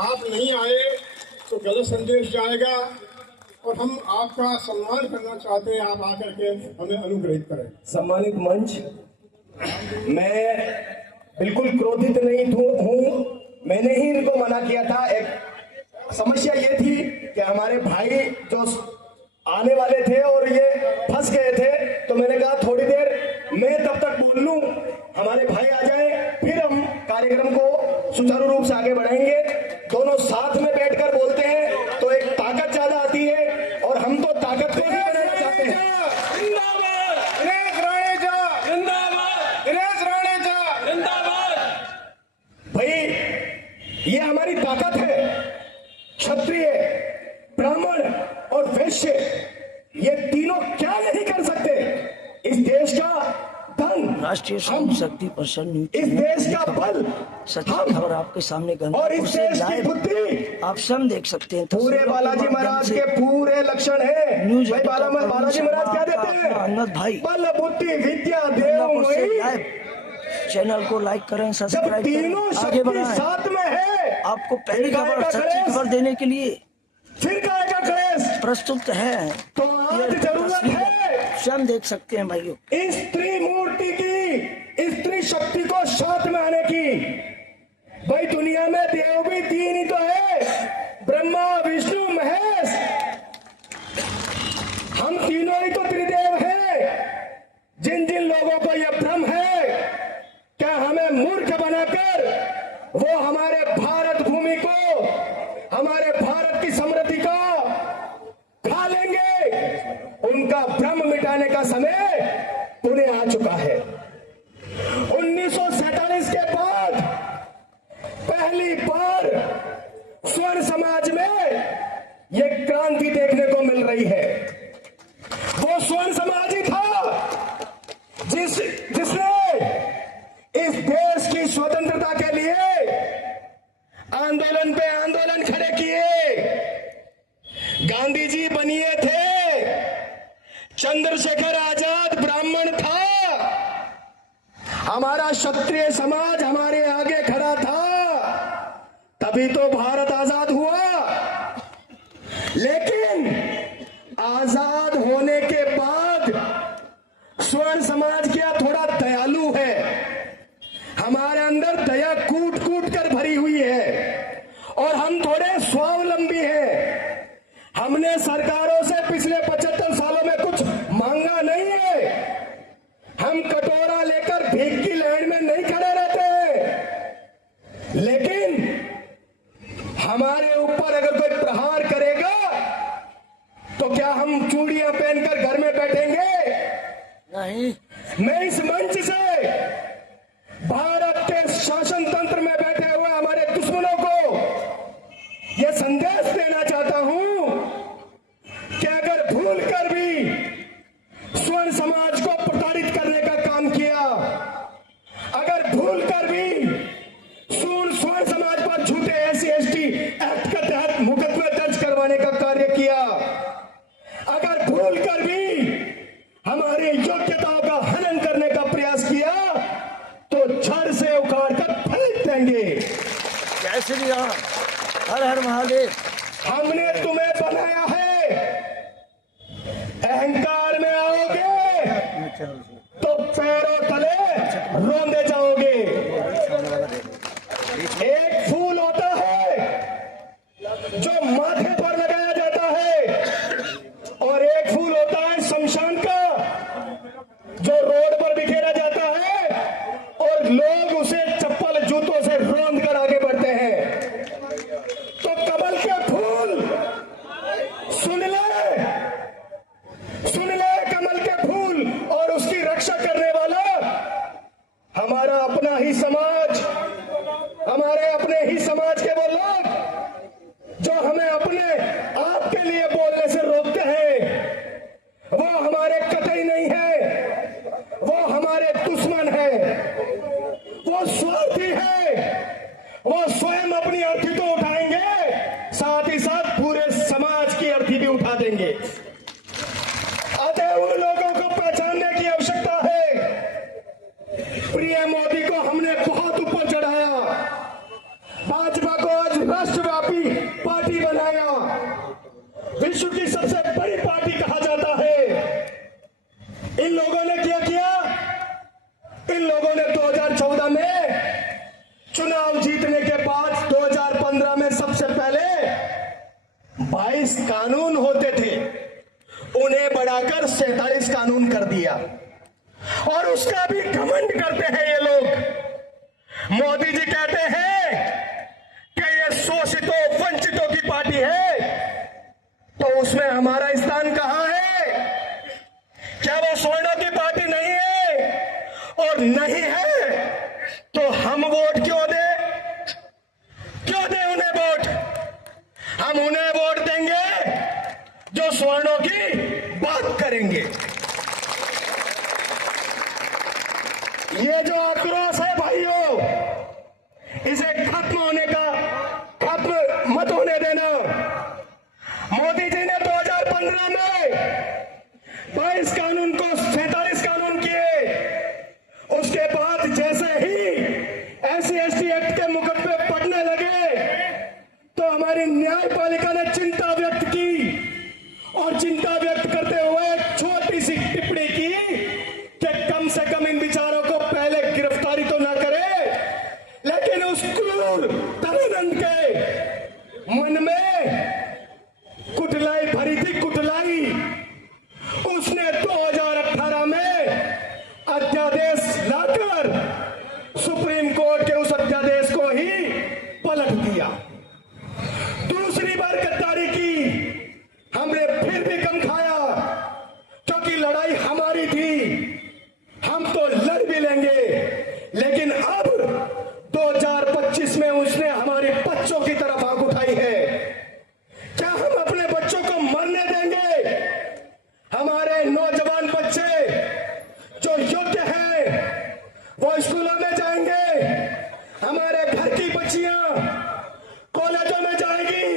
आप नहीं आए तो गलत संदेश जाएगा और हम आपका सम्मान करना चाहते हैं। आप आकर के हमें अनुग्रहित करें। सम्मानित मंच, मैं बिल्कुल क्रोधित नहीं हूँ। मैंने ही इनको मना किया था। एक समस्या ये थी कि हमारे भाई जो आने वाले थे और ये फंस गए थे, तो मैंने कहा थोड़ी देर मैं तब तक बोल लूं, हमारे भाई आ जाए, फिर हम कार्यक्रम को सुचारू रूप से आगे बढ़ाएंगे। दोनों साथ में बैठकर बोलते हैं तो एक ताकत ज्यादा आती है और हम तो ताकत को ही बनाना चाहते हैं। भाई ये हमारी ताकत है। क्षत्रिय, ब्राह्मण और वैश्य, ये तीनों क्या नहीं कर सकते। इस देश का धन, राष्ट्रीय शक्ति प्रसन्न, इस देश का बल, सच्ची खबर आपके सामने और इस देश की बुद्धि आप सब देख सकते हैं। पूरे बालाजी महाराज के पूरे लक्षण है। न्यूज भाई बालाजी महाराज क्या देते हैं? अंगद भाई, बल बुद्धि विद्या देव। चैनल को लाइक करें, सब्सक्राइब तीनों करें, आगे बढ़ाएं। साथ में है। आपको पहली खबर, सच्ची खबर देने के लिए फिर का क्लेश प्रस्तुत है। तो आज जरूरत है, स्वयं देख सकते हैं भाइयों, इस त्रिमूर्ति की, स्त्री शक्ति को साथ में आने की। भाई दुनिया में देव भी तीन ही तो है, ब्रह्मा विष्णु महेश। हम तीनों ही तो त्रिदेव हैं। जिन जिन लोगों को यह भ्रम है, क्या हमें मूर्ख बनाकर वो हमारे भारत भूमि को, हमारे भारत की समृद्धि का खा लेंगे, उनका भ्रम मिटाने का समय पुनः आ चुका है। 1947 के बाद पहली बार स्वर्ण समाज में ये क्रांति देखने को मिल रही है। वो स्वर्ण समाज ही था जिसने इस देश की स्वतंत्रता के लिए आंदोलन पे आंदोलन खड़े किए। गांधी जी बनिए थे, चंद्रशेखर आजाद ब्राह्मण था, हमारा क्षत्रिय समाज हमारे आगे खड़ा था, तभी तो भारत आजाद हुआ। लेकिन आजाद होने के बाद स्वर्ण समाज क्या थोड़ा दयालु है। हमारे अंदर दया कूट कूट कर भरी हुई है और हम थोड़े स्वावलंबी हैं। हमने सरकारों से पिछले 75 सालों में कुछ मांगा नहीं है। हम कटोरा लेकर भीख की लाइन में नहीं खड़े रहते। लेकिन हमारे ऊपर अगर कोई प्रहार करेगा तो क्या हम चूड़ियां पहनकर घर में बैठेंगे? नहीं। मैं इस मंच से भारत के शासन तंत्र में बैठे हुए हमारे दुश्मनों को यह संदेश देना चाहता हूं कि अगर भूल कर भी स्वर्ण समाज को प्रताड़ित करने का काम किया, अगर भूल कर भी स्वर्ण समाज पर झूठे SC/ST एक्ट के तहत मुकदमे दर्ज करवाने का कार्य किया, अगर भूल कर भी हमारी योग्यताओं का हनन करने का प्रयास किया, तो जड़ से उखाड़ कर फेंक देंगे। जय श्री राम, हर हर महादेव। हमने तुम्हें बनाया है, अहंकार में आओगे तो पैरों तले रोंदे जाओगे। एक फूल होता है जो माथे पर लगाया जाता है और एक फूल होता है शमशान का, जो रोड पर बिखेरा जाता है और लोग उसे चप्पल जूतों से रौंद कर आगे बढ़ते हैं। तो कमल के फूल सुन ले कमल के फूल, और उसकी रक्षा करने वाला हमारा अपना ही समाज, हमारे अपने ही समाज के वो लोग जो हमें अपने आप के लिए बोलने से रोकते हैं, वो हमारे कतई नहीं है, वो हमारे दुश्मन है, वो स्वार्थी है। वो स्वयं अपनी अर्थी तो उठाएंगे, साथ ही साथ पूरे समाज की अर्थी भी उठा देंगे। अतः उन लोगों को पहचानने की आवश्यकता है। प्रिय मोदी को हमने बहुत ऊपर चढ़ाया, भाजपा को आज राष्ट्रवाद चुनाव जीतने के बाद 2015 में सबसे पहले 22 कानून होते थे, उन्हें बढ़ाकर 47 कानून कर दिया। और उसका भी घमंड करते हैं ये लोग। मोदी जी कहते हैं कि ये शोषितों वंचितों की पार्टी है, तो उसमें हमारा स्थान कहां है? क्या वो स्वर्णों की पार्टी नहीं है? और नहीं है तो हम वोट क्यों दें? क्यों दें उन्हें वोट? हम उन्हें वोट देंगे जो स्वर्णों की बात करेंगे। ये जो आक्रोश है भाइयों, इसे खत्म मत होने देना। मोदी जी ने 2015 में 22 कानून को 47 कानून किए। उसके बाद जैसे ही SC/ST एक्ट के मुकदमे पड़ने लगे तो हमारी न्यायपालिका ने चिंता व्यक्त की, और चिंता व्यक्त करते हुए एक छोटी सी टिप्पणी की कि कम से कम इन विचारों को पहले गिरफ्तारी तो ना करे। लेकिन उस क्रूर तरुणंद के मन में कुटलाई भरी थी, कुटलाई। उसने 2018 में अध्यादेश लाकर सुप्रीम कोर्ट के उस अध्यादेश को ही पलट दिया। दूसरी बार गद्दारी की, हमने फिर भी कम खाया, क्योंकि लड़ाई हमारी थी, हम तो लड़ भी लेंगे। लेकिन अब 2025 में उसने हमारे बच्चों की तरफ आंख उठाई है। क्या हम अपने बच्चों को मरने देंगे? हमारे नौजवान बच्चे जो योग्य हैं वो स्कूलों में जाएंगे, हमारे घर की बच्चियां कॉलेजों में जाएगी।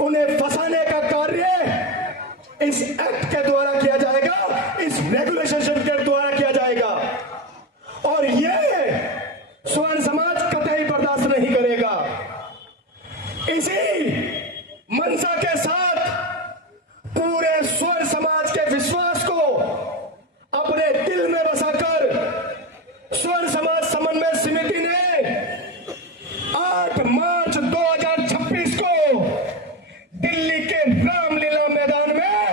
उन्हें फंसाने का कार्य इस एक्ट के द्वारा किया जाएगा, इस रेगुलेशन के द्वारा किया जाएगा, और ये स्वर्ण समाज कतई बर्दाश्त नहीं करेगा। इसी मंशा के साथ पूरे स्वर्ण समाज के विश्वास को अपने दिल में बसाकर स्वर्ण समाज समन्वय समिति ने 8 मार्च 2026 को दिल्ली के रामलीला मैदान में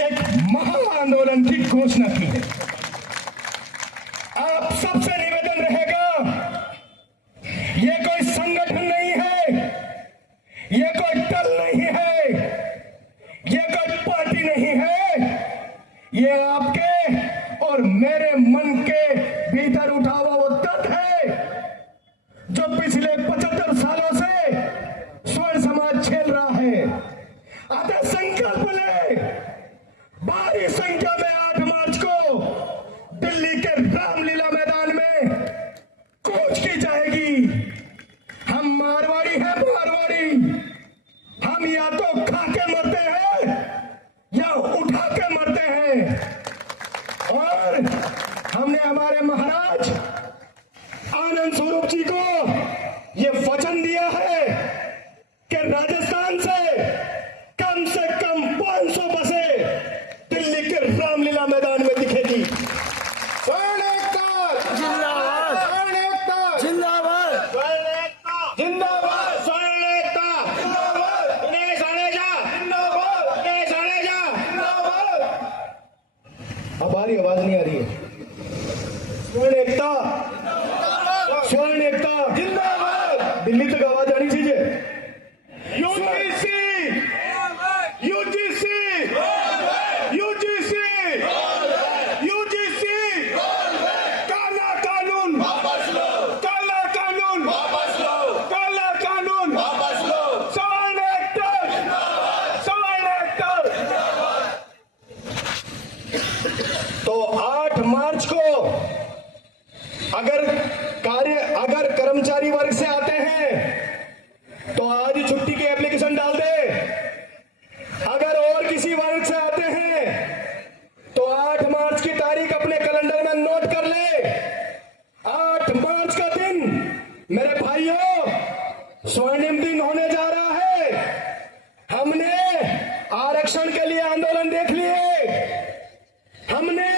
एक महाआंदोलन की घोषणा की है। आप सबसे निवेदन रहेगा, ये कोई संगठन नहीं है, ये कोई दल नहीं है, ये कोई पार्टी नहीं है, ये आपके और मेरे मन के भीतर उठा हुआ वो दर्द है जो पिछले 75 सालों से स्वर्ण समाज झेल रहा है। अतः संकल्प ले, भारी संख्या में 8 मार्च को दिल्ली के रामलीला मैदान में कूच की जाएगी। हम मारवाड़ी हैं, मारवाड़ी। हम या तो खा के मरते हैं या उठा के मरते हैं। और हमने हमारे महाराज आनंद स्वरूप जी को यह वचन दिया है कि राजस्थान से कम 500 बसें दिल्ली के रामलीला मैदान में दिखेगी। स्वर्ण एकता जिंदाबाद, स्वर्ण एकता जिंदाबाद, स्वर्ण एकता जिंदाबाद स्वर्ण एकता जिंदाबाद इन्हें साले जा जिंदाबाद इन्हें साले जा जिंदाबाद। अब आ रही आवाज नहीं आ रही है? स्वर्ण एकता, स्वर्ण एकता जिंदाबाद दिल्ली तक आवाज आनी चाहिए। यूजीसी यूजीसी यूजीसी यूजीसी काला कानून वापस लो, काला कानून वापस लो, काला कानून वापस लो। स्वर्ण एकता जिंदाबाद, स्वर्ण एकता जिंदाबाद। तो 8 मार्च को अगर कर्मचारी वर्ग से आते हैं तो आज ही छुट्टी की एप्लीकेशन डाल दे। अगर और किसी वर्ग से आते हैं तो 8 मार्च की तारीख अपने कैलेंडर में नोट कर ले। 8 मार्च का दिन मेरे भाइयों स्वर्णिम दिन होने जा रहा है। हमने आरक्षण के लिए आंदोलन देख लिए, हमने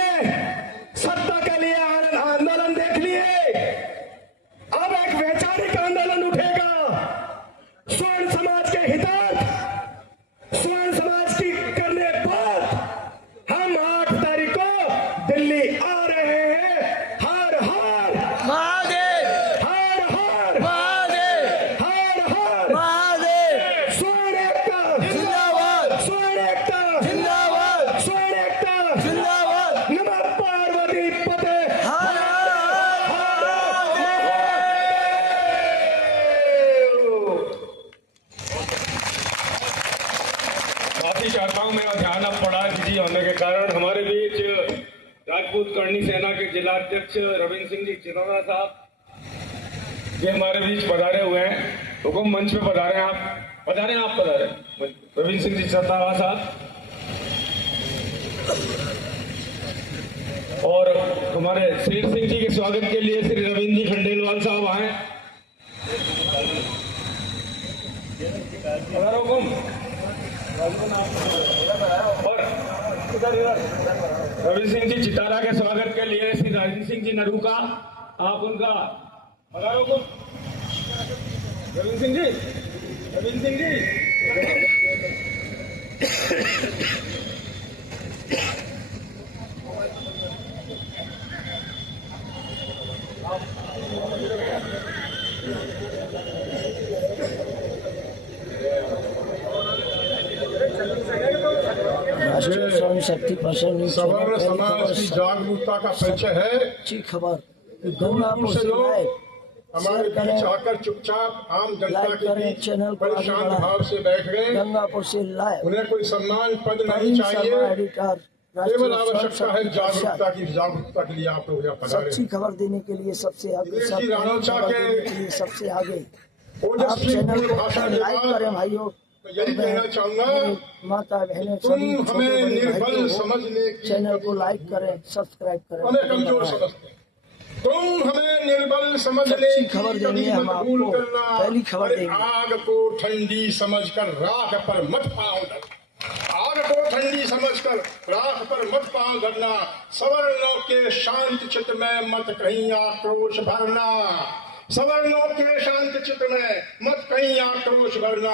सत्ता के लिए आंदोलन देख लिए, अपनी सेना के जिला अध्यक्ष रविंद्र सिंह जी चितौरा साहब ये हमारे बीच पधारे हुए हैं। हुकुम मंच पे पधारे हैं आप पधारे रविंद्र सिंह जी चितौरा साहब। और हमारे शेर सिंह जी के स्वागत के लिए श्री रविंद्र जी खंडेलवाल साहब आए। और रविंद्र सिंह जी चितारा के स्वागत के लिए श्री राजेंद्र सिंह जी नरूका आप उनका पधारो को। रविंद्र सिंह जी राष्ट्रीय स्वयं शक्ति पसंद सवर्ण समाज की जागरूकता का परिचय है। अच्छी खबर गंगापुर से लोग हमारे बीच आकर चुपचाप आम जनता लाइक के करें, बीच चैनल को बड़े आगे शांत बढ़ाएं। भाव से बैठ गए। गंगापुर से लाइव उन्हें कोई सम्मान पद नहीं प्रवीण शर्मा चाहिए, एडिटर केवल राष्ट्रीय आवश्यकता है स्वयं जागरूकता के लिए आप लोग यहाँ पधारे। सच्ची खबर देने के लिए सबसे आगे, दिनेश सब जी राणौचा खबर के देने के लिए सबसे आगे। आप ओजस्वी चैनल को भाषण के लाइक करें बाद भाइयों, मैं यही कहना चाहूंगा, माता बहनें तुम सभी छोटे हमें बड़े निर्बल भाइयों समझने की चैनल को लाइक करें, सब्सक्राइब करें। हमें कमजोर समझते हैं। तुम हमें निर्बल समझने सच्ची की खबर कभी देंगे हम मत भूल आपको, करना। पहली खबर अरे देंगे। आग को ठंडी समझकर राख पर मत पांव धरना। आग को ठंडी समझकर राख पर मत पांव धरना। सवर्णों के शांत चित्त में मत कहीं आक्रोश भरना। सवर्णों के शांत चित्त में मत कहीं आक्रोश भरना।